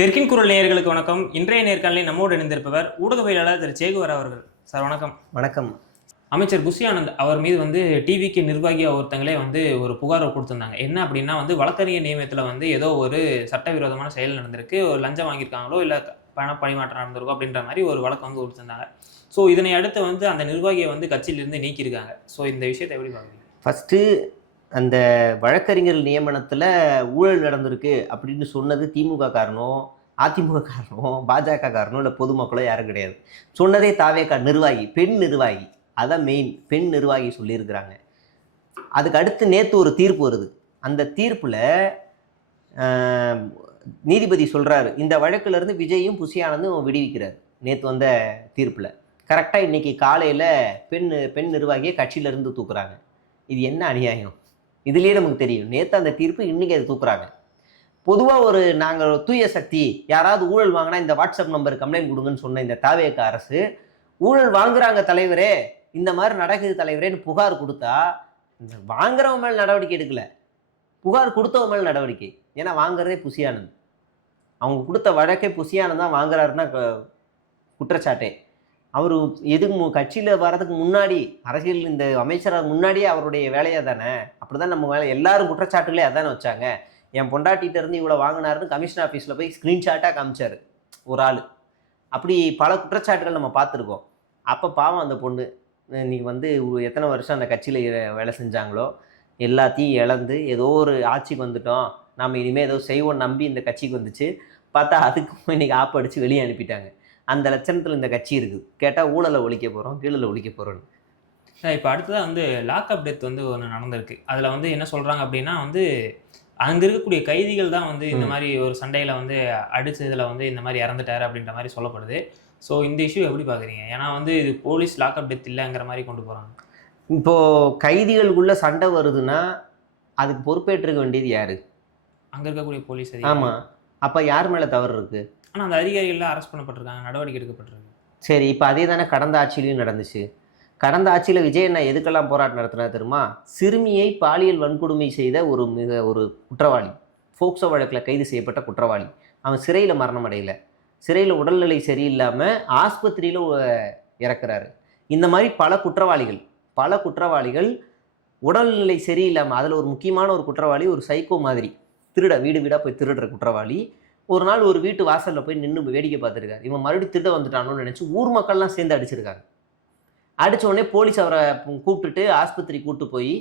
தெற்கின் குரல் நேயர்களுக்கு வணக்கம். இன்றைய நேர்காணலில் நம்மோடு இணைந்திருப்பவர் ஊடகவியலாளர் திரு சேகுவர் அவர்கள். சார் வணக்கம். வணக்கம். அமைச்சர் குஷி ஆனந்த் அவர் மீது டிவிக்கு நிர்வாகியா ஒருத்தங்களே ஒரு புகார் கொடுத்திருந்தாங்க. என்ன அப்படின்னா வழக்கறிஞர் நியமனத்தில் ஏதோ ஒரு சட்டவிரோதமான செயல் நடந்திருக்கு, ஒரு லஞ்சம் வாங்கியிருக்காங்களோ இல்லை பண பரிமாற்றம் நடந்திருக்கோ அப்படின்ற மாதிரி ஒரு வழக்கு கொடுத்திருந்தாங்க. ஸோ இதனை அடுத்து அந்த நிர்வாகியை கட்சியிலிருந்து நீக்கியிருக்காங்க. ஸோ இந்த விஷயத்தை எப்படி பார்க்குறீங்க? ஃபஸ்ட்டு அந்த வழக்கறிஞர் நியமனத்தில் ஊழல் நடந்திருக்கு அப்படின்னு சொன்னது திமுக காரணம், அதிமுக காரணம், பாஜக காரணம், இல்லை பொதுமக்களோ யாரும் கிடையாது. சொன்னதே தாவேகா நிர்வாகி, பெண் நிர்வாகி, அதான் மெயின். பெண் நிர்வாகி சொல்லியிருக்கிறாங்க. அதுக்கு அடுத்து நேற்று ஒரு தீர்ப்பு வருது. அந்த தீர்ப்பில் நீதிபதி சொல்கிறாரு, இந்த வழக்கிலிருந்து விஜயும் புஷி ஆனந்தும் விடுவிக்கிறார். நேற்று வந்த தீர்ப்பில் கரெக்டாக இன்றைக்கி காலையில் பெண் நிர்வாகியை கட்சியிலேருந்து தூக்குறாங்க. இது என்ன அநியாயம்? இதுலேயே நமக்கு தெரியும். நேற்று அந்த தீர்ப்பு, இன்றைக்கி அதை தூக்குறாங்க. பொதுவாக நாங்கள் தூய சக்தி, யாராவது ஊழல் வாங்கினா இந்த வாட்ஸ்அப் நம்பர் கம்ப்ளைண்ட் கொடுங்கன்னு சொன்ன இந்த தாவேக அரசு, ஊழல் வாங்குறாங்க தலைவரே, இந்த மாதிரி நடக்குது தலைவரேன்னு புகார் கொடுத்தா இந்த வாங்குறவங்க மேலே நடவடிக்கை எடுக்கலை, புகார் கொடுத்தவங்க மேலே நடவடிக்கை. ஏன்னா வாங்குறதே புஷி ஆனந்த். அவங்க கொடுத்த வழக்கே புஷி ஆனந்த் தான் வாங்குறாருன்னா குற்றச்சாட்டே. அவர் கட்சியில் வர்றதுக்கு முன்னாடி, அரசியல் இந்த அமைச்சராக முன்னாடியே அவருடைய வேலையாக தானே. அப்படி தான் நம்ம வேலை. எல்லாரும் குற்றச்சாட்டுகளே அதானே வச்சாங்க. என் பொண்டாட்டிகிட்டேருந்து இவ்வளோ வாங்கினாருன்னு கமிஷன் ஆஃபீஸில் போய் ஸ்க்ரீன்ஷாட்டாக காமிச்சார் ஒரு ஆள். அப்படி பல குற்றச்சாட்டுகள் நம்ம பார்த்துருக்கோம். அப்போ பாவம் அந்த பொண்ணு இன்றைக்கி எத்தனை வருஷம் அந்த கட்சியில் வேலை செஞ்சாங்களோ எல்லாத்தையும் இழந்து ஏதோ ஒரு ஆட்சிக்கு வந்துட்டோம், நம்ம இனிமேல் ஏதோ செய்வோம் நம்பி இந்த கட்சிக்கு வந்துச்சு. பார்த்தா அதுக்கும் இன்றைக்கி ஆப்படித்து வெளியே அனுப்பிட்டாங்க. அந்த லட்சணத்தில் இந்த கட்சி இருக்குது. கேட்டால் ஊழலை ஒழிக்க போகிறோம், கீழலை ஒழிக்க போகிறோன்னு. இப்போ அடுத்ததாக லாக்அப் டெத் ஒன்று நடந்திருக்கு. அதில் என்ன சொல்கிறாங்க அப்படின்னா அங்கே இருக்கக்கூடிய கைதிகள் தான் இந்த மாதிரி ஒரு சண்டையில் அடித்ததில் இந்த மாதிரி இறந்துட்டாரு அப்படின்ற மாதிரி சொல்லப்படுது. ஸோ இந்த இஷ்யூ எப்படி பார்க்குறீங்க? ஏன்னா இது போலீஸ் லாக்அப் டெத் இல்லைங்கிற மாதிரி கொண்டு போகிறாங்க. இப்போது கைதிகளுக்குள்ளே சண்டை வருதுன்னா அதுக்கு பொறுப்பேற்றுக்க வேண்டியது யார்? அங்கே இருக்கக்கூடிய போலீஸ். ஆமாம். அப்போ யார் மேலே தவறு இருக்குது? ஆனால் அந்த அதிகாரிகள்லாம் அரெஸ்ட் பண்ணப்பட்டிருக்காங்க, நடவடிக்கை எடுக்கப்பட்டிருக்கு. சரி, இப்போ அதே தானே கடந்த ஆட்சியிலையும் நடந்துச்சு. கடந்த ஆட்சியில் விஜய் என்ன எதுக்கெல்லாம் போராட்டம் நடத்தினார் தெரியுமா? சிறுமியை பாலியல் வன்கொடுமை செய்த ஒரு குற்றவாளி, போக்சோ வழக்கில் கைது செய்யப்பட்ட குற்றவாளி, அவன் சிறையில் மரணம் அடையலை, சிறையில் உடல்நிலை சரியில்லாமல் ஆஸ்பத்திரியில் இறக்குறாரு. இந்த மாதிரி பல குற்றவாளிகள் உடல்நிலை சரியில்லாமல், அதில் ஒரு முக்கியமான ஒரு குற்றவாளி ஒரு சைக்கோ மாதிரி, வீடு வீடாக போய் திருடுற குற்றவாளி. ஒரு நாள் ஒரு வீட்டு வாசலில் போய் நின்று வேடிக்கை பார்த்துருக்காரு. இவன் மறுபடியும் திருட வந்துட்டானோன்னு நினச்சி ஊர் மக்கள்லாம் சேர்ந்து அடிச்சிருக்காங்க. அடித்த உடனே போலீஸ் அவரை கூப்பிட்டுட்டு ஆஸ்பத்திரி கூப்பிட்டு போய்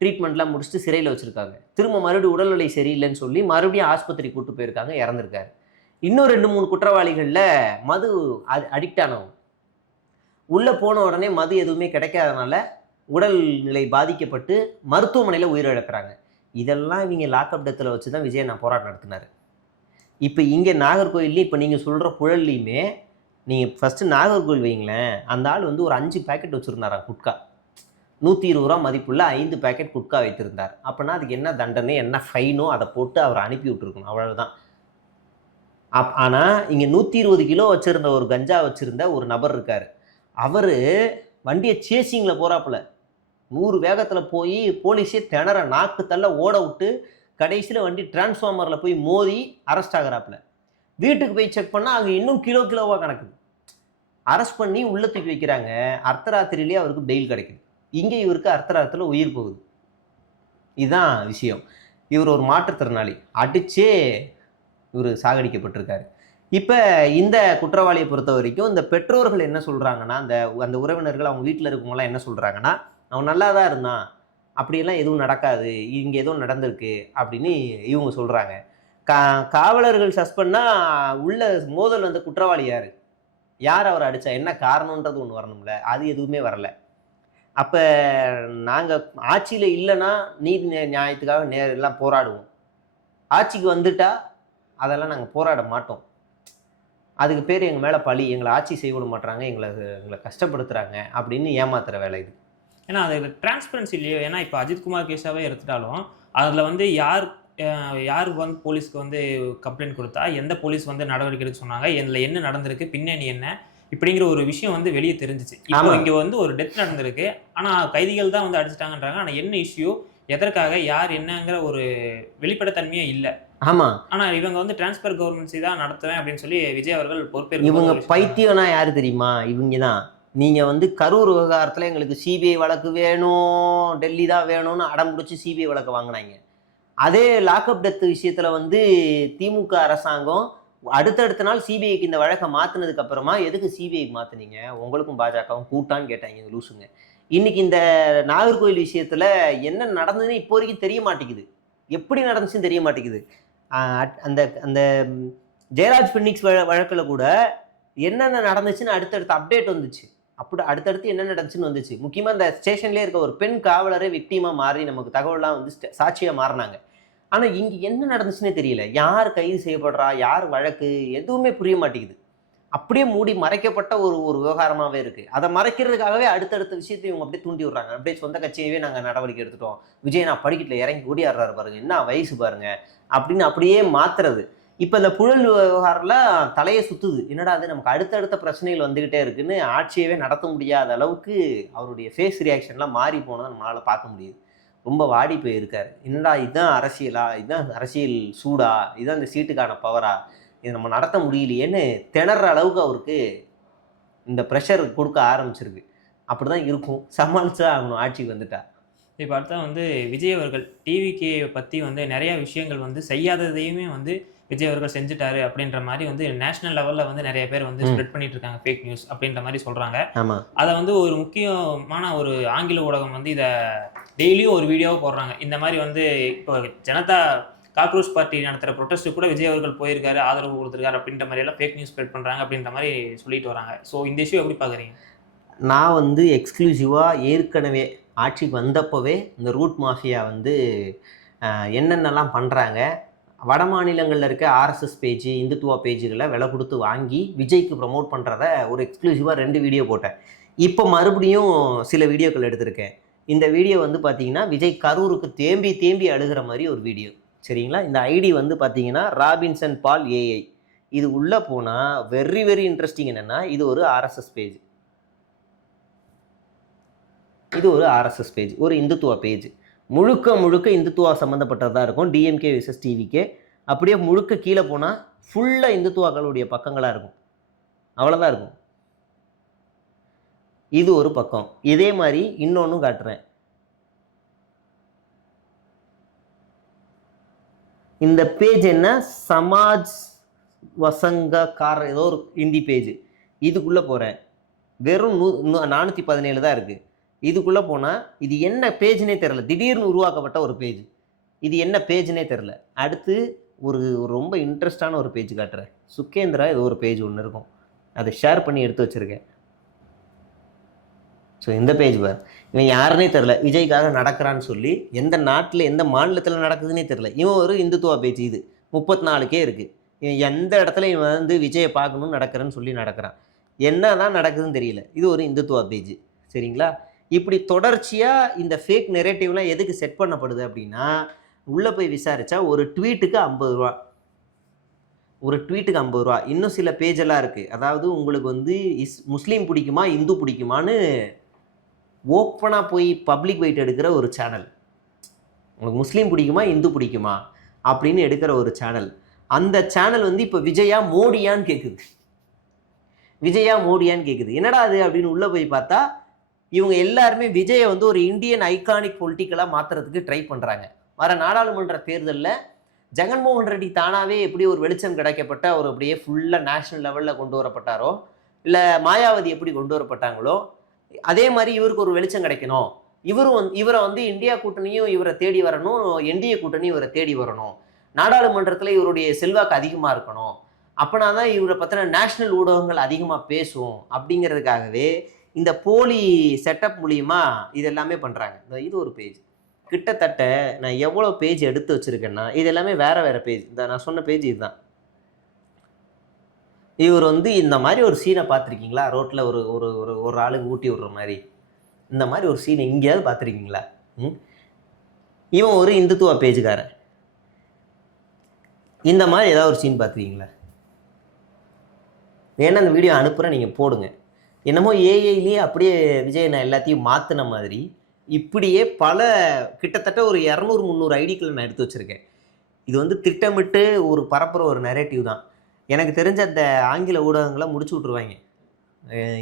ட்ரீட்மெண்ட்லாம் முடிச்சுட்டு சிறையில் வச்சுருக்காங்க. திரும்ப மறுபடியும் உடல்நிலை சரியில்லைன்னு சொல்லி மறுபடியும் ஆஸ்பத்திரி கூப்பிட்டு போயிருக்காங்க, இறந்துருக்காரு. இன்னும் 2-3 குற்றவாளிகளில் மது அடிக்ட் ஆனவங்க. உள்ளே போன உடனே மது எதுவுமே கிடைக்காதனால உடல்நிலை பாதிக்கப்பட்டு மருத்துவமனையில் உயிரிழக்கிறாங்க. இதெல்லாம் இவங்க லாக்அப் டெத்தில் வச்சு தான் விஜய் போராட்டம் நடத்தினார். இப்போ இங்கே நாகர்கோயில்லையும், இப்போ நீங்கள் சொல்கிற புழல்லையுமே, நீங்கள் ஃபஸ்ட்டு நாகர்கோவில் வைங்களேன், அந்த ஆள் ஒரு 5 பேக்கெட் வச்சுருந்தாராம் குட்கா. 120 ரூபா மதிப்புள்ள 5 பேக்கெட் குட்கா வைத்திருந்தார். அப்படின்னா அதுக்கு என்ன தண்டனை, என்ன ஃபைனோ அதை போட்டு அவரை அனுப்பி விட்டுருக்கணும், அவ்வளவுதான். ஆனால் இங்கே 120 கிலோ வச்சுருந்த ஒரு கஞ்சா வச்சுருந்த ஒரு நபர் இருக்கார். அவர் வண்டியை சேசிங்கில் போகிறாப்புல 100 வேகத்தில் போய் போலீஸே திணற நாக்கு தள்ள ஓட விட்டு கடைசியில் வண்டி டிரான்ஸ்ஃபார்மரில் போய் மோதி அரெஸ்ட் ஆகிறாப்புல. வீட்டுக்கு போய் செக் பண்ணால் அங்கே இன்னும் கிலோவாக கிடக்குது. அரெஸ்ட் பண்ணி உள்ளே தூக்கி வைக்கிறாங்க. அர்த்தராத்திரியிலே அவருக்கு பெயில் கிடைக்குது. இங்கே இவருக்கு அர்த்தராத்திரியில் உயிர் போகுது. இதுதான் விஷயம். இவர் ஒரு மாற்றுத்திறனாளி, அடிச்சே இவர் சாகடிக்கப்பட்டிருக்காரு. இப்போ இந்த குற்றவாளியை பொறுத்த வரைக்கும் இந்த பெற்றோர்கள் என்ன சொல்கிறாங்கன்னா, அந்த உறவினர்கள் அவங்க வீட்டில் இருக்கவங்களாம் என்ன சொல்கிறாங்கன்னா, அவன் நல்லா தான் இருந்தான், அப்படியெல்லாம் எதுவும் நடக்காது, இங்கே எதுவும் நடந்திருக்கு அப்படின்னு இவங்க சொல்கிறாங்க. காவலர்கள் சஸ்பெண்ட்னால் உள்ள மோதல் வந்த குற்றவாளி யார் அவரை அடித்தா, என்ன காரணன்றது ஒன்று வரணும்ல, அது எதுவுமே வரலை. அப்போ நாங்கள் ஆட்சியில் இல்லைன்னா நீதி நியாயத்துக்காக எல்லாம் போராடுவோம், ஆட்சிக்கு வந்துட்டா அதெல்லாம் நாங்கள் போராட மாட்டோம். அதுக்கு பேர் எங்கள் மேலே பழி, எங்களை ஆட்சி செய்ய விட மாட்டுறாங்க, எங்களை கஷ்டப்படுத்துகிறாங்க அப்படின்னு ஏமாத்துகிற வேலை இது. ஏன்னா அது டிரான்ஸ்பரன்சி இல்லையோ. ஏன்னா இப்போ அஜித்குமார் கேஸாகவே எடுத்துட்டாலும் அதில் யார் போலீஸ்க்கு கம்ப்ளைண்ட் கொடுத்தா, எந்த போலீஸ் நடவடிக்கை எடுக்க சொன்னாங்க, இதில் என்ன நடந்திருக்கு, பின்னணி என்ன, இப்படிங்கிற ஒரு விஷயம் வெளியே தெரிஞ்சிச்சு. இப்போ இங்கே ஒரு டெத் நடந்திருக்கு, ஆனால் கைதிகள் தான் அடிச்சிட்டாங்கன்றாங்க. ஆனால் என்ன இஷ்யூ, எதற்காக யார் என்னங்கிற ஒரு வெளிப்படைத்தன்மையே இல்லை. ஆமாம். ஆனா இவங்க வந்து டிரான்ஸ்பர் கவர்னன்சி தான் நடத்துவேன் அப்படின்னு சொல்லி விஜய் அவர்கள் பொறுப்பேற்கும் இவங்க போது ஒரு விஷயம் சொன்னாங்க. பைத்தியம்னா யாரு தெரியுமா? இவங்க தான். நீங்க வந்து கரூர் விவகாரத்துல எங்களுக்கு சிபிஐ வழக்கு வேணும், டெல்லி தான் வேணும்னு அடம் பிடிச்சு சிபிஐ வழக்கு வாங்குனாங்க. அதே லாக்அப் டெத் விஷயத்துல வந்து திமுக அரசாங்கம் அடுத்தடுத்த நாள் சிபிஐக்கு இந்த வழக்கை மாத்தினதுக்கு அப்புறமா எதுக்கு சிபிஐக்கு மாத்துனீங்க? உங்களுக்கும் பாஜகவும் கூட்டான்னு கேட்டாங்க இந்த லூசுங்க. இன்னைக்கு இந்த நாகர்கோவில் விஷயத்துல என்ன நடந்ததுன்னு இப்போ வரைக்கும் தெரிய மாட்டேங்குது. எப்படி நடந்துச்சுன்னு தெரிய மாட்டேங்குது. அந்த அந்த ஜெயராஜ் பினிக்ஸ் வழக்கில் கூட என்னென்ன நடந்துச்சுன்னு அடுத்தடுத்த அப்டேட் வந்துச்சு. அப்படி அடுத்தடுத்து என்ன நடந்துச்சுன்னு வந்துச்சு. முக்கியமாக இந்த ஸ்டேஷன்லேயே இருக்க ஒரு பெண் காவலரே விக்டிமாக மாறி நமக்கு தகவலாம் வந்து சாட்சியாக மாறினாங்க. ஆனால் இங்கே என்ன நடந்துச்சுன்னே தெரியல. யார் கைது செய்யப்படுறா, யார் வழக்கு, எதுவுமே புரிய மாட்டேங்குது. அப்படியே மூடி மறைக்கப்பட்ட ஒரு ஒரு விவகாரமாகவே இருக்குது. அதை மறைக்கிறதுக்காகவே அடுத்தடுத்த விஷயத்தை இவங்க அப்படியே தூண்டி விடுறாங்க. அப்படியே சொந்த கட்சியவே நாங்கள் நடவடிக்கை எடுத்துட்டோம், விஜய் நான் படிக்கட்டில் இறங்கி ஓடியாடுறாரு பாருங்க, என்ன வயசு பாருங்க அப்படின்னு அப்படியே மாத்துறது. இப்போ இந்த புழல் விவகாரம்லாம் தலையை சுற்றுது. என்னடா அது நமக்கு அடுத்தடுத்த பிரச்சனைகள் வந்துக்கிட்டே இருக்குன்னு ஆட்சியவே நடத்த முடியாத அளவுக்கு அவருடைய ஃபேஸ் ரியாக்ஷன்லாம் மாறி போனதை நம்மளால் பார்க்க முடியுது. ரொம்ப வாடி போயிருக்காரு. என்னடா இதுதான் அரசியலா, இதுதான் அரசியல் சூடா, இதுதான் இந்த சீட்டுக்கான பவரா, இது நம்ம நடத்த முடியலையேன்னு திணற அளவுக்கு அவருக்கு இந்த ப்ரெஷர் கொடுக்க ஆரம்பிச்சிருக்கு. அப்படி தான் இருக்கும். சமாளிச்சா ஆகணும் ஆட்சிக்கு வந்துட்டா. இப்போ அடுத்தா வந்து விஜய் அவர்கள் டிவிகே பற்றி வந்து நிறைய விஷயங்கள் வந்து செய்யாததையுமே வந்து விஜய் அவர்கள் செஞ்சுட்டாரு அப்படின்ற மாதிரி வந்து நேஷனல் லெவலில் வந்து நிறைய பேர் வந்து ஸ்ப்ரெட் பண்ணிட்டு இருக்காங்க ஃபேக் நியூஸ் அப்படின்ற மாதிரி சொல்கிறாங்க. ஆமாம். அதை வந்து ஒரு முக்கியமான ஒரு ஆங்கில ஊடகம் வந்து இதை டெய்லியும் ஒரு வீடியோவை போடுறாங்க. இந்த மாதிரி வந்து இப்போ ஜனதா காக்ரோச் பார்ட்டி நடத்துகிற ப்ரொட்டஸ்ட்டு கூட விஜய் அவர்கள் போயிருக்காரு, ஆதரவு கொடுத்துருக்காரு அப்படின்ற மாதிரி எல்லாம் ஃபேக் நியூஸ் ஸ்ப்ரெட் பண்ணுறாங்க அப்படின்ற மாதிரி சொல்லிட்டு வராங்க. ஸோ இந்த இஷ்யூ எப்படி பார்க்குறீங்க? நான் வந்து எக்ஸ்க்ளூசிவாக ஏற்கனவே ஆட்சிக்கு வந்தப்போவே இந்த ரூட் மாஃபியா வந்து என்னென்னலாம் பண்ணுறாங்க, வட மாநிலங்களில் இருக்க ஆர்எஸ்எஸ் பேஜ், இந்துத்துவா பேஜுகளை விலை கொடுத்து வாங்கி விஜய்க்கு ப்ரமோட் பண்ணுறத ஒரு எக்ஸ்க்ளூசிவாக 2 வீடியோ போட்டேன். இப்போ மறுபடியும் சில வீடியோக்கள் எடுத்திருக்கேன். இந்த வீடியோ வந்து பார்த்தீங்கன்னா விஜய் கரூருக்கு தேம்பி தேம்பி அழுகிற மாதிரி ஒரு வீடியோ. சரிங்களா? இந்த ஐடி வந்து பார்த்தீங்கன்னா ராபின்சன் பால் ஏஐ. இது உள்ளே போனால் வெரி வெரி இன்ட்ரெஸ்டிங் என்னென்னா, இது ஒரு ஆர்எஸ்எஸ் பேஜ், இது ஒரு ஆர்எஸ்எஸ் பேஜ், ஒரு இந்துத்துவா பேஜ். முழுக்க முழுக்க இந்துத்துவா சம்மந்தப்பட்டதாக இருக்கும். டிஎம்கே விசஸ் டிவிகே. அப்படியே முழுக்க கீழே போனால் ஃபுல்லாக இந்துத்துவாக்களுடைய பக்கங்களாக இருக்கும். அவ்வளோதான் இருக்கும். இது ஒரு பக்கம். இதே மாதிரி இன்னொன்றும் காட்டுறேன். இந்த பேஜ் என்ன, சமாஜ் வசங்கக்கார், ஏதோ ஒரு ஹிந்தி பேஜ். இதுக்குள்ளே போகிறேன். வெறும் 417 தான் இருக்குது. இதுக்குள்ளே போனால் இது என்ன பேஜ்னே தெரில. திடீர்னு உருவாக்கப்பட்ட ஒரு பேஜ். இது என்ன பேஜ்னே தெரில. அடுத்து ஒரு ரொம்ப இன்ட்ரெஸ்டான ஒரு பேஜ் காட்டுறேன். சுகேந்திரா ஏதோ ஒரு பேஜ் ஒன்று இருக்கும், அதை ஷேர் பண்ணி எடுத்து வச்சுருக்கேன். ஸோ இந்த பேஜ் பார், இவன் யாருன்னே தெரில, விஜய்க்காக நடக்கிறான்னு சொல்லி எந்த நாட்டில் எந்த மாநிலத்தில் நடக்குதுன்னே தெரில. இவன் ஒரு இந்துத்துவா பேஜ். இது 34K இருக்குது. இவன் எந்த இடத்துல இவன் வந்து விஜயை பார்க்கணுன்னு நடக்கிறேன்னு சொல்லி நடக்கிறான். என்ன தான் நடக்குதுன்னு தெரியல. இது ஒரு இந்துத்துவா பேஜ். சரிங்களா? இப்படி தொடர்ச்சியாக இந்த ஃபேக் நெரேட்டிவ்லாம் எதுக்கு செட் பண்ணப்படுது அப்படின்னா, உள்ளே போய் விசாரித்தா ஒரு ட்வீட்டுக்கு 50 ரூபா, ஒரு ட்வீட்டுக்கு 50 ரூபா. இன்னும் சில பேஜெல்லாம் இருக்குது. அதாவது உங்களுக்கு வந்து முஸ்லீம் பிடிக்குமா இந்து பிடிக்குமான்னு ஓப்பனாக போய் பப்ளிக் வெயிட் எடுக்கிற ஒரு சேனல். உங்களுக்கு முஸ்லீம் பிடிக்குமா இந்து பிடிக்குமா அப்படின்னு எடுக்கிற ஒரு சேனல். அந்த சேனல் வந்து இப்போ விஜயா மோடியான்னு கேட்குது. விஜயா மோடியான்னு கேட்குது. என்னடா அது அப்படின்னு உள்ளே போய் பார்த்தா, இவங்க எல்லாருமே விஜயை வந்து ஒரு இந்தியன் ஐகானிக் பொலிட்டிக்கலாக மாற்றுறதுக்கு ட்ரை பண்ணுறாங்க. வர நாடாளுமன்ற தேர்தலில் ஜெகன்மோகன் ரெட்டி தானாகவே எப்படி ஒரு வெளிச்சம் கிடைக்கப்பட்ட அவர் அப்படியே ஃபுல்லாக நேஷனல் லெவலில் கொண்டு வரப்பட்டாரோ, இல்லை மாயாவதி எப்படி கொண்டு வரப்பட்டாங்களோ, அதே மாதிரி இவருக்கு ஒரு வெளிச்சம் கிடைக்கணும். இவரை வந்து இந்தியா கூட்டணியும் இவரை தேடி வரணும், என்டிஏ கூட்டணியும் இவரை தேடி வரணும், நாடாளுமன்றத்தில் இவருடைய செல்வாக்கு அதிகமாக இருக்கணும், அப்போனா தான் இவரை பற்றின நேஷனல் ஊடகங்கள் அதிகமாக பேசும் அப்படிங்கிறதுக்காகவே இந்த போலி செட்டப் மூலியமா இது எல்லாமே பண்ணுறாங்க. இது ஒரு பேஜ். கிட்டத்தட்ட நான் எவ்வளோ பேஜ் எடுத்து வச்சுருக்கேன்னா, இது எல்லாமே வேறு வேறு பேஜ். இந்த நான் சொன்ன பேஜ் இதுதான். இவர் வந்து இந்த மாதிரி ஒரு சீனை பார்த்துருக்கீங்களா? ரோட்டில் ஒரு ஒரு ஒரு ஒரு ஆளுக்கு ஊட்டி விடுற மாதிரி இந்த மாதிரி ஒரு சீனை எங்கேயாவது பார்த்துருக்கீங்களா? இவன் ஒரு இந்துத்துவா பேஜுக்காரன். இந்த மாதிரி ஏதாவது ஒரு சீன் பார்த்துருக்கீங்களா? வேணா அந்த வீடியோ அனுப்புகிறேன், நீங்கள் போடுங்க. என்னமோ ஏஐலேயே அப்படியே விஜய் நான் எல்லாத்தையும் மாற்றின மாதிரி இப்படியே பல கிட்டத்தட்ட ஒரு 200-300 ஐடிக்களை நான் எடுத்து வச்சுருக்கேன். இது வந்து திட்டமிட்டு ஒரு பரப்புற ஒரு நரேட்டிவ் தான். எனக்கு தெரிஞ்ச அந்த ஆங்கில ஊடகங்களை முடிச்சு விட்ருவாங்க.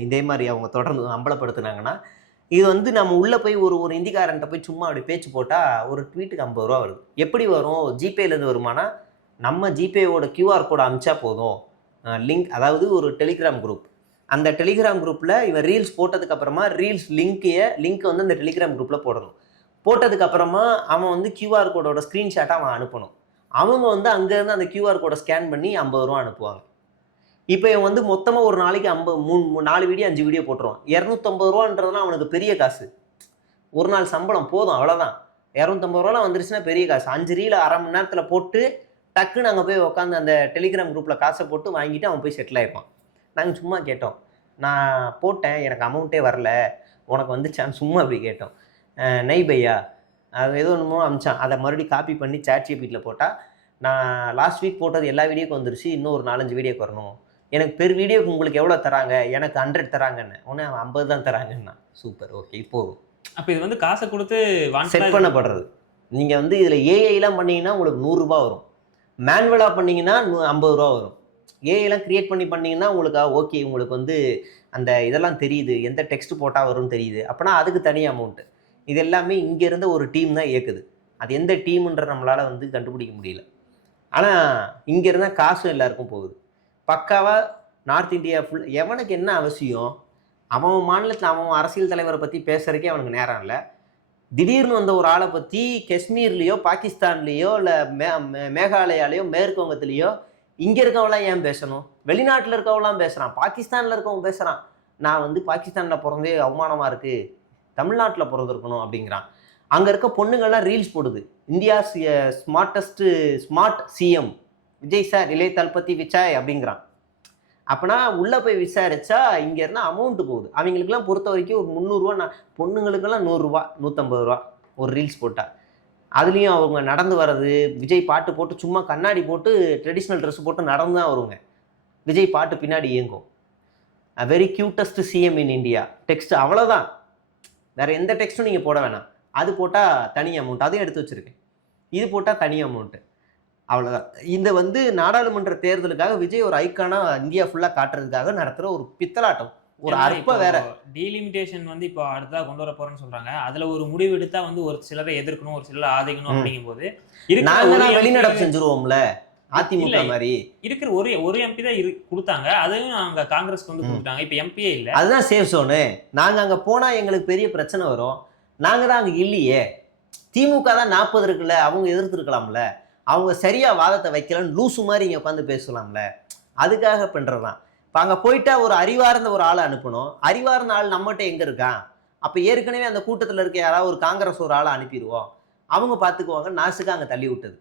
இதே மாதிரி அவங்க தொடர்ந்து அம்பலப்படுத்துனாங்கன்னா, இது வந்து நம்ம உள்ளே போய் ஒரு ஒரு இந்திக்காரன்ட்ட போய் சும்மா அப்படி பேச்சு போட்டால் ஒரு ட்வீட்டுக்கு 50 ரூபா வருது. எப்படி வரும்? ஜிபேலேருந்து வருமானா, நம்ம ஜிபேவோட கியூஆர் கோடை அனுப்பிச்சா போதும். லிங்க், அதாவது ஒரு டெலிகிராம் குரூப். அந்த டெலிகிராம் குரூப்பில் இவன் ரீல்ஸ் போட்டதுக்கப்புறமா ரீல்ஸ் லிங்க் வந்து அந்த டெலிகிராம் குரூப்பில் போடணும். போட்டதுக்கப்புறமா அவன் வந்து கியூஆர் கோடோட ஸ்க்ரீன்ஷாட்டை அவன் அனுப்பணும். அவங்க வந்து அங்கேருந்து அந்த கியூஆர் கோடை ஸ்கேன் பண்ணி 50 ரூபா அனுப்புவாங்க. இப்போ இவன் வந்து மொத்தமாக ஒரு நாளைக்கு 4 வீடியோ 5 வீடியோ போட்டுருவான். 250 ரூபான்றதுலாம் அவனுக்கு பெரிய காசு. ஒரு நாள் சம்பளம் போதும், அவ்வளோதான். 250 ரூபாலாம் வந்துருச்சுன்னா பெரிய காசு. 5 ரீலை அரை மணி நேரத்தில் போட்டு டக்குன்னு அங்கே போய் உட்காந்து அந்த டெலிகிராம் குரூப்பில் காசை போட்டு வாங்கிட்டு அவன் போய் செட்டில் ஆகிருப்பான். நாங்கள் சும்மா கேட்டோம், நான் போட்டேன் எனக்கு அமௌண்ட்டே வரல, உனக்கு வந்துச்சான்னு சும்மா அப்படி கேட்டோம். நெய் பையா அது ஏதோ ஒன்றுமோ அமிச்சான். அதை மறுபடியும் காப்பி பண்ணி ChatGPTயில் போட்டால், நான் லாஸ்ட் வீக் போட்டது எல்லா வீடியோக்கும் வந்துருச்சு, இன்னும் ஒரு 4-5 வீடியோக்கு வரணும், எனக்கு பெர் வீடியோக்கு உங்களுக்கு எவ்வளோ தராங்க, எனக்கு 100 தராங்கன்னு. உடனே 50 தான் தராங்கன்னா, சூப்பர், ஓகே போதும். அப்போ இது வந்து காசை கொடுத்து செட் பண்ணப்படுறது. நீங்கள் வந்து இதில் ஏஐலாம் பண்ணிங்கன்னா உங்களுக்கு 100 ரூபா வரும். மேனுவலாக பண்ணிங்கன்னா 50 ரூபா வரும். ஏஐலாம் க்ரியேட் பண்ணிங்கன்னா உங்களுக்கு ஓகே, உங்களுக்கு வந்து அந்த இதெல்லாம் தெரியுது, எந்த டெக்ஸ்ட் போட்டால் வரும்னு தெரியுது, அப்படின்னா அதுக்கு தனி அமௌண்ட்டு. இது எல்லாமே இங்கே இருந்த ஒரு டீம் தான் இயக்குது. அது எந்த டீமுன்ற நம்மளால் வந்து கண்டுபிடிக்க முடியல. ஆனால் இங்கே இருந்தால் காசும் எல்லாருக்கும் போகுது. பக்காவாக நார்த் இந்தியா ஃபுல். எவனுக்கு என்ன அவசியம்? அவன் மாநிலத்தில் அவன் அரசியல் தலைவரை பற்றி பேசுகிறதுக்கே அவனுக்கு நேரம் இல்லை. திடீர்னு வந்த ஒரு ஆளை பற்றி காஷ்மீர்லேயோ பாகிஸ்தான்லேயோ இல்லை மேகாலயாலேயோ மேற்கு வங்கத்துலேயோ இங்கே இருக்கவங்களாம் ஏன் பேசணும்? வெளிநாட்டில் இருக்கவங்களாம் பேசுகிறான், பாகிஸ்தானில் இருக்கவங்க பேசுகிறான். நான் வந்து பாகிஸ்தானில் பிறந்தே அவமானமாக இருக்குது, தமிழ்நாட்டில் பிறந்திருக்கணும் அப்படிங்கிறான். அங்கே இருக்க பொண்ணுங்கள்லாம் ரீல்ஸ் போடுது, India smart CM Vijay sir இளைய தளபதி விஜய் அப்படிங்கிறான். அப்போனா உள்ளே போய் விசாரிச்சா இங்கே இருந்தால் அமௌண்ட்டு போகுது. அவங்களுக்குலாம் பொறுத்த வரைக்கும் ஒரு 300 ரூபா, பொண்ணுங்களுக்கெல்லாம் 100 ரூபா 150 ரூபா ஒரு ரீல்ஸ் போட்டால். அதுலேயும் அவங்க நடந்து வர்றது, விஜய் பாட்டு போட்டு சும்மா கண்ணாடி போட்டு ட்ரெடிஷ்னல் ட்ரெஸ் போட்டு நடந்து தான் வருவாங்க. விஜய் பாட்டு பின்னாடி இயங்கும். Very cutest CM in India text, அவ்வளோதான். வேறு எந்த டெக்ஸ்ட்டும் நீங்கள் போட வேணாம். அது போட்டால் தனி அமௌண்ட், அதையும் எடுத்து வச்சுருக்கேன். இது போட்டால் தனி அமௌண்ட்டு, அவ்வளோதான். இந்த வந்து நாடாளுமன்ற தேர்தலுக்காக விஜய் ஒரு ஐக்கானாக இந்தியா ஃபுல்லாக காட்டுறதுக்காக நடத்துகிற ஒரு பித்தலாட்டம், ஒரு அற்ப வேற. டீலிமிட்டேஷன் வந்து இப்போ அடுத்ததாக கொண்டு வர போறேன்னு சொல்றாங்க. அதுல ஒரு முடிவு எடுத்தா வந்து ஒரு சிலரை எதிர்க்கணும், ஒரு சிலரை ஆதரிக்கணும் அப்படிங்கும் போது நாங்க வெளிநடப்பு செஞ்சுருவோம்ல அதிமுக மாதிரி. இருக்கிற ஒரு எம்பி தான் கொடுத்தாங்க, அதையும் நாங்க காங்கிரஸ்க்கு வந்து கொடுத்தாங்க. இப்போ எம்பியே இல்லை, அதுதான் சேஃப் சோனு. நாங்க அங்க போனா எங்களுக்கு பெரிய பிரச்சனை வரும். நாங்க தான் அங்க இல்லையே. திமுக தான் 40 இருக்குல்ல, அவங்க எதிர்த்துருக்கலாம்ல. அவங்க சரியா வாதத்தை வைக்கலன்னு லூசு மாதிரி இங்க உட்காந்து பேசலாம்ல. அதுக்காக பண்றதுதான். இப்போ அங்கே போயிட்டா ஒரு அறிவார்ந்த ஒரு ஆளை அனுப்பணும். அறிவார்ந்த ஆள் நம்மகிட்ட எங்கே இருக்கான்? அப்போ ஏற்கனவே அந்த கூட்டத்தில் இருக்க யாராவது ஒரு காங்கிரஸ் ஒரு ஆளை அனுப்பிடுவோம், அவங்க பார்த்துக்குவாங்க. நாசுக்கு அங்கே தள்ளி விட்டது.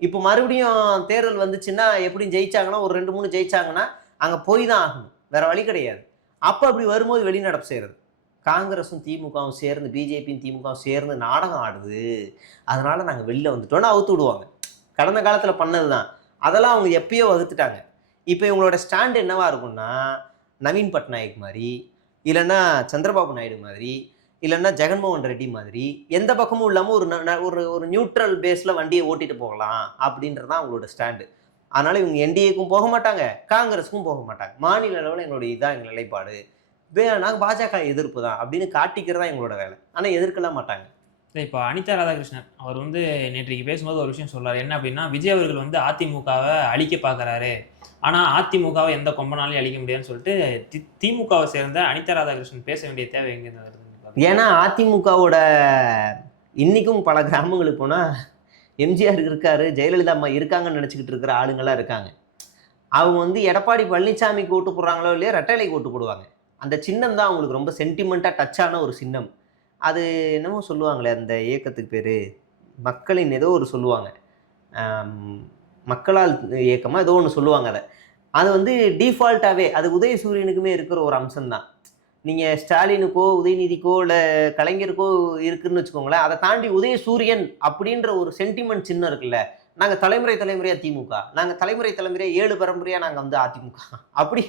இப்போ மறுபடியும் தேர்தல் வந்துச்சுன்னா எப்படியும் ஜெயிச்சாங்கன்னா, ஒரு 2-3 ஜெயிச்சாங்கன்னா அங்கே போய் தான் ஆகணும், வேற வழி கிடையாது. அப்போ அப்படி வரும்போது வெளிநடப்பு செய்கிறது. காங்கிரஸும் திமுகவும் சேர்ந்து, பிஜேபியும் திமுகவும் சேர்ந்து நாடகம் ஆடுது, அதனால நாங்கள் வெளில வந்துட்டோன்னு அவுத்து விடுவாங்க. கடந்த காலத்தில் பண்ணது தான். அதெல்லாம் அவங்க எப்பயோ வகுத்துட்டாங்க. இப்போ இவங்களோட ஸ்டாண்டு என்னவா இருக்கும்னா, நவீன் பட்நாயக் மாதிரி, இல்லைன்னா சந்திரபாபு நாயுடு மாதிரி, இல்லைன்னா ஜெகன்மோகன் ரெட்டி மாதிரி, எந்த பக்கமும் இல்லாமல் ஒரு நியூட்ரல் பேஸில் வண்டியை ஓட்டிட்டு போகலாம் அப்படின்றது தான் அவங்களோட ஸ்டாண்டு. அதனால் இவங்க என்டிஏக்கும் போக மாட்டாங்க, காங்கிரஸுக்கும் போக மாட்டாங்க. மாநில அளவில் எங்களுடைய இதான் எங்கள் நிலைப்பாடு, நாங்கள் பாஜக எதிர்ப்பு தான் அப்படின்னு காட்டிக்கிறதா எங்களோட வேலை. ஆனால் எதிர்க்கலாம் மாட்டாங்க. இப்போ அனிதா ராதாகிருஷ்ணன் அவர் வந்து நேற்றைக்கு பேசும்போது ஒரு விஷயம் சொல்றாரு. என்ன அப்படின்னா, விஜய் அவர்கள் வந்து அதிமுகவை அழிக்க பார்க்குறாரு, ஆனால் அதிமுகவை எந்த கொம்பனாலையும் அழிக்க முடியாதுன்னு சொல்லிட்டு திமுகவை சேர்ந்த அனிதா ராதாகிருஷ்ணன் பேச வேண்டிய தேவை எங்கேருந்து வருது? ஏன்னா அதிமுகவோட இன்னைக்கும் பல கிராமங்களுக்கு போனால் எம்ஜிஆர் இருக்காரு, ஜெயலலிதா அம்மா இருக்காங்கன்னு நினச்சிக்கிட்டு இருக்கிற ஆளுங்களாம் இருக்காங்க. அவங்க வந்து எடப்பாடி பழனிசாமிக்கு ஓட்டு போடுறாங்களோ இல்லையா, ரெட்டைலைக்கு ஓட்டு போடுவாங்க. அந்த சின்னம் தான் அவங்களுக்கு ரொம்ப சென்டிமெண்ட்டாக டச்சான ஒரு சின்னம். அது என்னமோ சொல்லுவாங்களே, அந்த இயக்கத்துக்கு பேர் மக்களின் ஏதோ ஒரு சொல்லுவாங்க, மக்களால் இயக்கமாக ஏதோ ஒன்று சொல்லுவாங்க. அது வந்து டிஃபால்ட்டாகவே அது உதயசூரியனுக்குமே இருக்கிற ஒரு அம்சம்தான். நீங்கள் ஸ்டாலினுக்கோ உதயநிதிக்கோ இல்லை கலைஞருக்கோ இருக்குதுன்னு வச்சுக்கோங்களேன். அதை தாண்டி உதயசூரியன் அப்படின்ற ஒரு சென்டிமெண்ட் சின்னம் இருக்குல்ல. நாங்கள் தலைமுறையாக திமுக, நாங்கள் தலைமுறையாக 7 பரம்பரையாக நாங்கள் வந்து அதிமுக, அப்படி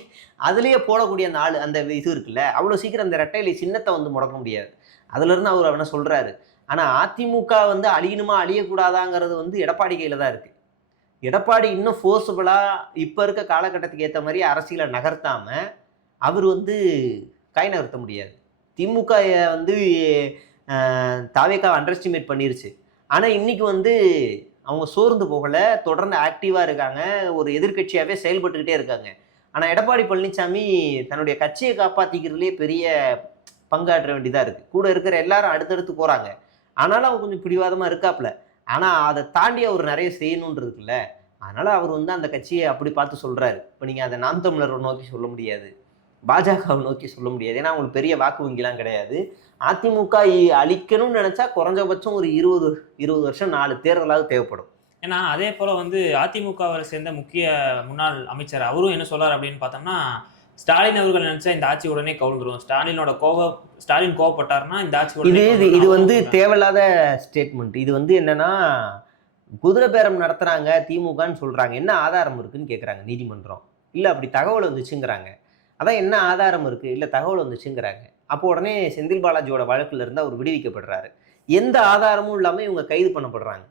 அதுலேயே போடக்கூடிய அந்த ஆள் அந்த இது இருக்குல்ல, அவ்வளோ சீக்கிரம் அந்த ரெட்டையிலை சின்னத்தை வந்து முடக்க முடியாது. அதுலேருந்து அவர் அவனை சொல்கிறாரு. ஆனால் அதிமுக வந்து அழியணுமா அழியக்கூடாதாங்கிறது வந்து எடப்பாடி கையில் தான் இருக்குது. எடப்பாடி இன்னும் ஃபோர்ஸபுளாக இப்போ இருக்க காலகட்டத்துக்கு ஏற்ற மாதிரி அரசியலை நகர்த்தாமல் அவர் வந்து கை நகர்த்த முடியாது. திமுக வந்து தாவேக்காவை அண்டர் எஸ்டிமேட் பண்ணிருச்சு. ஆனால் இன்னைக்கு வந்து அவங்க சோர்ந்து போகலை, தொடர்ந்து ஆக்டிவாக இருக்காங்க, ஒரு எதிர்க்கட்சியாகவே செயல்பட்டுக்கிட்டே இருக்காங்க. ஆனால் எடப்பாடி பழனிசாமி தன்னுடைய கட்சியை காப்பாற்றிக்கிறதுலே பெரிய பங்காற்ற வேண்டியதாக இருக்குது. கூட இருக்கிற எல்லாரும் அடுத்தடுத்து போகிறாங்க. ஆனாலும் அவர் கொஞ்சம் பிடிவாதமாக இருக்காப்புல. ஆனால் அதை தாண்டி அவர் நிறைய செய்யணும்னு இருக்குல்ல. அதனால் அவர் வந்து அந்த கட்சியை அப்படி பார்த்து சொல்கிறாரு. இப்போ நீங்கள் அதை நாம் தமிழரை நோக்கி சொல்ல முடியாது, பாஜகவை நோக்கி சொல்ல முடியாது. ஏன்னா அவங்களுக்கு பெரிய வாக்கு வங்கிலாம் கிடையாது. அதிமுக அழிக்கணும்னு நினச்சா குறைஞ்சபட்சம் ஒரு 20 வருஷம் 4 தேர்தலாவது தேவைப்படும். ஏன்னா அதே போல் வந்து அதிமுகவை சேர்ந்த முக்கிய முன்னாள் அமைச்சர் அவரும் என்ன சொல்றாரு அப்படின்னு பார்த்தோம்னா, ஸ்டாலின் அவர்கள் நினைச்சா இந்த ஆட்சி உடனே கவுந்துரும், ஸ்டாலின் கோவப்பட்டாருன்னா இந்த ஆட்சி இது வந்து தேவையில்லாத ஸ்டேட்மெண்ட். இது வந்து என்னன்னா, குதிரை பேரம் நடத்துறாங்க திமுகன்னு சொல்றாங்க. என்ன ஆதாரம் இருக்குன்னு கேட்குறாங்க நீதிமன்றம். இல்லை அப்படி தகவல் வந்துச்சுங்கிறாங்க. அதான் என்ன ஆதாரம் இருக்கு, இல்லை தகவல் வந்துச்சுங்கிறாங்க. அப்போ உடனே செந்தில் பாலாஜியோட வழக்குல இருந்து அவர் விடுவிக்கப்படுறாரு. எந்த ஆதாரமும் இல்லாமல் இவங்க கைது பண்ணப்படுறாங்க.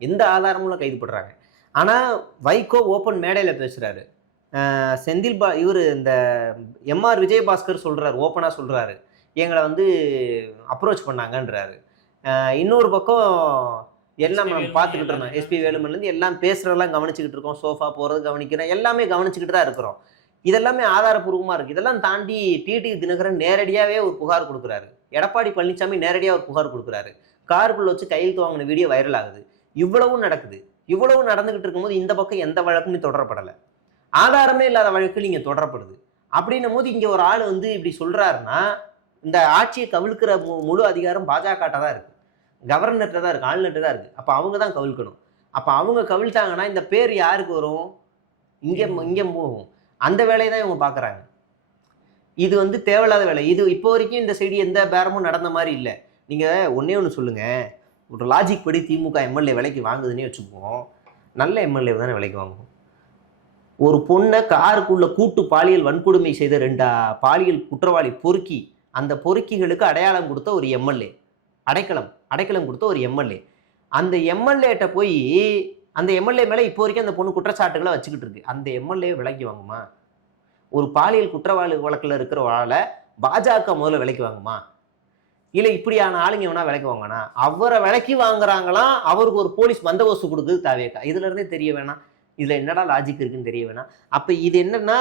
எந்த ஆதாரமும் கைது பண்றாங்க. ஆனால் வைகோ ஓப்பன் மேடையில் பேசுறாரு. இவர் இந்த எம்ஆர் விஜயபாஸ்கர் சொல்றாரு, ஓப்பனாக சொல்றாரு, எங்களை வந்து அப்ரோச் பண்ணாங்கன்றாரு. இன்னொரு பக்கம் எல்லாம் நம்ம பார்த்துக்கிட்டு இருந்தோம். எஸ்பி வேலுமணிலேருந்து எல்லாம் பேசுகிறதெல்லாம் கவனிச்சுக்கிட்டு இருக்கோம். சோஃபா போகிறது கவனிக்கிறோம், எல்லாமே கவனிச்சுக்கிட்டு தான் இருக்கிறோம். இதெல்லாமே ஆதாரப்பூர்வமாக இருக்குது. இதெல்லாம் தாண்டி டிடி தினகரன் நேரடியாகவே ஒரு புகார் கொடுக்குறாரு. எடப்பாடி பழனிசாமி நேரடியாக ஒரு புகார் கொடுக்குறாரு. காருக்குள்ள வச்சு கையெழுத்து வாங்கின வீடியோ வைரல் ஆகுது. இவ்வளவும் நடக்குது. இவ்வளவும் நடந்துகிட்டு இருக்கும்போது இந்த பக்கம் எந்த வழக்குமே தொடரப்படலை. ஆதாரமே இல்லாத வழக்கு நீங்கள் தொடரப்படுது. அப்படின்னும் போது இங்கே ஒரு ஆள் வந்து இப்படி சொல்கிறாருன்னா, இந்த ஆட்சியை கவிழ்க்கிற முழு அதிகாரம் பாஜகட்ட தான் இருக்குது, கவர்னர்கிட்ட தான் இருக்குது, ஆளுநர்கிட்ட தான் இருக்குது. அப்போ அவங்க தான் கவிழ்க்கணும். அப்போ அவங்க கவிழ்த்தாங்கன்னா இந்த பேர் யாருக்கு வரும்? இங்கே போகும். அந்த வேலையை தான் இவங்க பார்க்குறாங்க. இது வந்து தேவையில்லாத வேலை. இது இப்போ வரைக்கும் இந்த சைடு எந்த பேரமும் நடந்த மாதிரி இல்லை. நீங்கள் ஒன்றே ஒன்று சொல்லுங்கள், ஒரு லாஜிக் படி திமுக எம்எல்ஏ விலைக்கு வாங்குதுன்னே வச்சுக்குவோம். நல்ல எம்எல்ஏ தானே விலைக்கு வாங்குவோம். ஒரு பொண்ணை காருக்குள்ள கூட்டு பாலியல் வன்கொடுமை செய்த 2 பாலியல் குற்றவாளி பொறுக்கி, அந்த பொறுக்கிகளுக்கு அடையாளம் கொடுத்த ஒரு எம்எல்ஏ, அடைக்கலம் கொடுத்த ஒரு எம்எல்ஏ, அந்த எம்எல்ஏட்ட போய் அந்த எம்எல்ஏ மேலே இப்போ வரைக்கும் அந்த பொண்ணு குற்றச்சாட்டுகளை வச்சுக்கிட்டு இருக்கு. அந்த எம்எல்ஏ விலைக்கு வாங்குமா? ஒரு பாலியல் குற்றவாளி வழக்கில் இருக்கிற ஆளை பாஜக முதல்ல விலைக்கு வாங்குமா? இல்லை இப்படியான ஆளுங்க வேணா விலைக்கு வாங்கினா அவரை விலைக்கு வாங்குறாங்களாம். அவருக்கு ஒரு போலீஸ் பந்தோபஸ்து கொடுக்குது தாவேக்கா. இதுல இருந்தே தெரிய வேணாம் இதுல என்னடா லாஜிக் இருக்குன்னு தெரிய வேணாம். அப்ப இது என்னன்னா,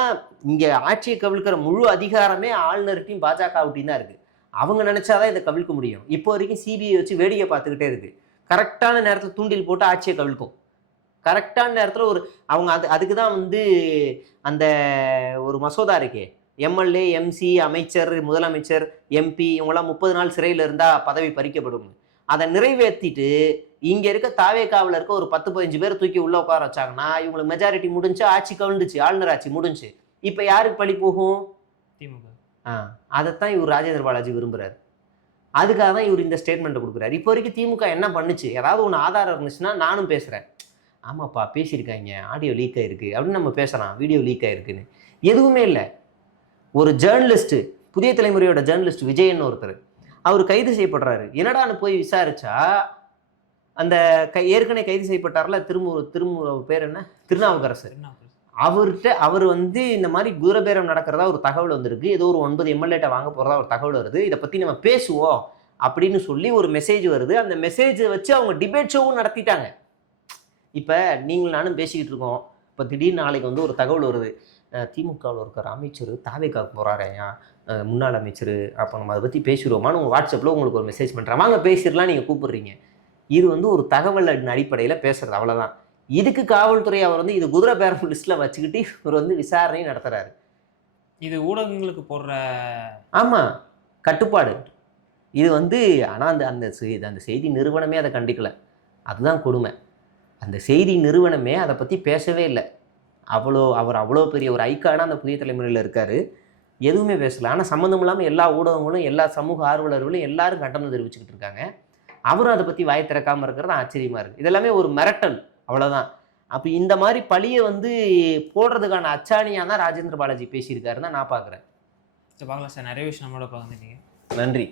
இங்க ஆட்சியை கவிழ்க்கிற முழு அதிகாரமே ஆளுநர்கிட்டையும் பாஜகவிட்டையும் தான் இருக்கு. அவங்க நினைச்சாதான் இதை கவிழ்க்க முடியும். இப்போ வரைக்கும் சிபிஐ வச்சு வேடிக்கை பார்த்துக்கிட்டே இருக்கு. கரெக்டான நேரத்தில் தூண்டில் போட்டு ஆட்சியை கவிழ்க்கும். கரெக்டான நேரத்தில் அவங்க அதுக்கு தான் வந்து அந்த ஒரு மசோதா இருக்கே, எம்எல்ஏ, எம்சி, அமைச்சர், முதலமைச்சர், எம்பி இவங்களாம் 30 நாள் சிறையில் இருந்தால் பதவி பறிக்கப்படும். அதை நிறைவேற்றிட்டு இங்கே இருக்க தாவேக்காவில் இருக்க ஒரு 10-15 பேர் தூக்கி உள்ளே உட்கார வச்சாங்கன்னா இவங்களுக்கு மெஜாரிட்டி முடிஞ்சு, ஆட்சி கவிழ்ந்துச்சு, ஆளுநர் ஆட்சி முடிஞ்சு. இப்போ யாருக்கு பழி போகும்? திமுக. அதைத்தான் இவர் ராஜேந்திர பாலாஜி விரும்புகிறார். அதுக்காக தான் இவர் இந்த ஸ்டேட்மெண்ட்டை கொடுக்குறாரு. இப்போ வரைக்கும் திமுக என்ன பண்ணுச்சு? ஏதாவது ஒன்று ஆதாரம் இருந்துச்சுன்னா நானும் பேசுகிறேன், ஆமாப்பா பேசியிருக்காங்க, ஆடியோ லீக் ஆகிருக்கு அப்படின்னு நம்ம பேசலாம், வீடியோ லீக் ஆகிருக்குன்னு. எதுவுமே இல்லை. ஒரு ஜேர்னலிஸ்ட்டு, புதிய தலைமுறையோட ஜேர்னலிஸ்ட் விஜயன்னு ஒருத்தர், அவர் கைது செய்யப்படுறாரு. என்னடான்னு போய் விசாரிச்சா அந்த ஏற்கனவே கைது செய்யப்பட்டார்ல, திரும்ப பேர் என்ன, திருநாவுக்கரசர், அவர் வந்து இந்த மாதிரி குதிரபேரம் நடக்கிறதா ஒரு தகவல் வந்திருக்கு, ஏதோ ஒரு 9 எம்எல்ஏட்ட வாங்க போகிறதா ஒரு தகவல் வருது, இதை பற்றி நம்ம பேசுவோம் அப்படின்னு சொல்லி ஒரு மெசேஜ் வருது. அந்த மெசேஜை வச்சு அவங்க டிபேட் ஷோவும் நடத்திட்டாங்க. இப்போ நீங்கள் நானும் பேசிக்கிட்டு இருக்கோம். இப்போ திடீர்னு நாளைக்கு வந்து ஒரு தகவல் வருது, திமுகவில் இருக்கிற அமைச்சர் தாவேக்காவுக்கு போகிறாரேயா, முன்னாள் அமைச்சர், அப்போ நம்ம அதை பற்றி பேசிடுவோமான்னு உங்கள் வாட்ஸ்அப்பில் உங்களுக்கு ஒரு மெசேஜ் பண்ணுறேன், வாங்க பேசிடலாம், நீங்கள் கூப்பிடுறீங்க. இது வந்து ஒரு தகவல் அடிப்படையில் பேசுறது, அவ்வளோதான். இதுக்கு காவல்துறை அவர் வந்து இது குதிரை பேரம் லிஸ்ட்டில் வச்சுக்கிட்டு இவர் வந்து விசாரணையும் நடத்துகிறாரு. இது ஊடகங்களுக்கு போடுற ஆமாம் கட்டுப்பாடு இது வந்து. ஆனால் அந்த செய்தி நிறுவனமே அதை கண்டிக்கலை. அதுதான் கொடுமை. அந்த செய்தி நிறுவனமே அதை பற்றி பேசவே இல்லை. அவர் அவ்வளோ பெரிய ஒரு ஐக்கான அந்த புதிய தலைமுறையில் இருக்கார், எதுவுமே பேசலை. ஆனால் சம்மந்தம் இல்லாமல் எல்லா ஊடகங்களும், எல்லா சமூக ஆர்வலர்களும் எல்லாரும் கண்டனம் தெரிவிச்சுக்கிட்டு இருக்காங்க. அவரும் அதை பற்றி வாய் திறக்காமல் இருக்கிறது ஆச்சரியமாக இருக்குது. இதெல்லாமே ஒரு மிரட்டல், அவ்வளோதான். அப்போ இந்த மாதிரி பழியை வந்து போடுறதுக்கான அச்சாணியாக தான் ராஜேந்திர பாலாஜி பேசியிருக்காருன்னு தான் நான் பார்க்குறேன். பார்க்கலாம் சார், நிறைய விஷயம் நம்மளோட பகிர்ந்துட்டீங்க. நன்றி.